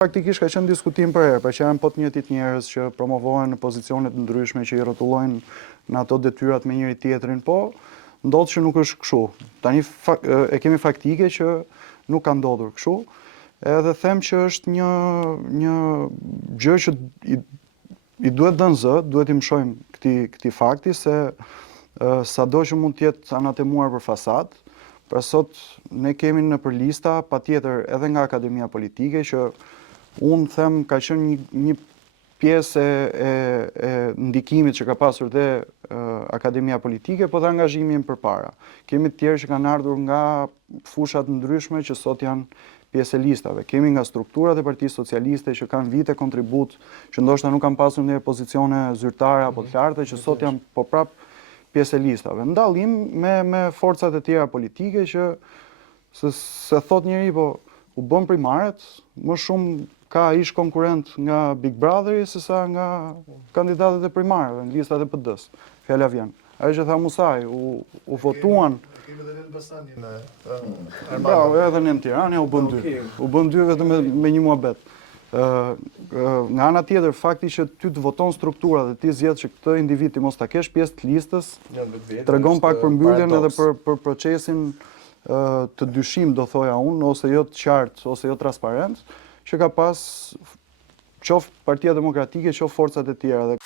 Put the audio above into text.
Faktikisht ka qenë diskutim për herë, për që janë po të njëjtit njerëz që promovohen në pozicionet ndryshme, që i rrotullojnë në ato detyrat me njëri tjetrin, po ndodh që nuk është kështu. Tani e kemi faktike që nuk ka ndodhur kështu, edhe them që është një gjë që i duhet dhënë zë, duhet i mshojmë këtij fakti se sado që mund të jetë anatemuar për fasad, pra sot ne kemi në për lista patjetër edhe nga Akademia Politike që unë them ka qenë një pjesë e ndikimit që ka pasur dhe Akademia Politike, po dhe angazhimin përpara. Kemi të tjerë që kanë ardhur nga fushat ndryshme që sot janë pjesë e listave. Kemi nga strukturat e Partisë Socialiste që kanë vite kontribut, që ndoshta nuk kanë pasur në pozicione zyrtare apo të larta, që sot janë po prap pjesë e listave. Ndallim me forcat e tjera politike që se thot njëri, po u bën primaret, më shumë ka ish konkurent nga Big Brotheri sesa nga kandidatët e primareve në listat e PD-s. Fjala vjen. Ajo që tha Musai, u votuan. Kemi edhe në Bastani në Bravo, edhe në Tiranë u bën dy. U bën dy vetëm me një muhabet. Nga ana tjetër, fakti që ty të voton struktura dhe ti zgjedh që këtë individ ti mos ta kesh pjesë të listës, tregon pak për mbylljen edhe për procesin të dyshim, do thoja unë, ose jo të qartë, ose jo transparent, që ka pas qoftë Partia Demokratike, qoftë forcat e tjera.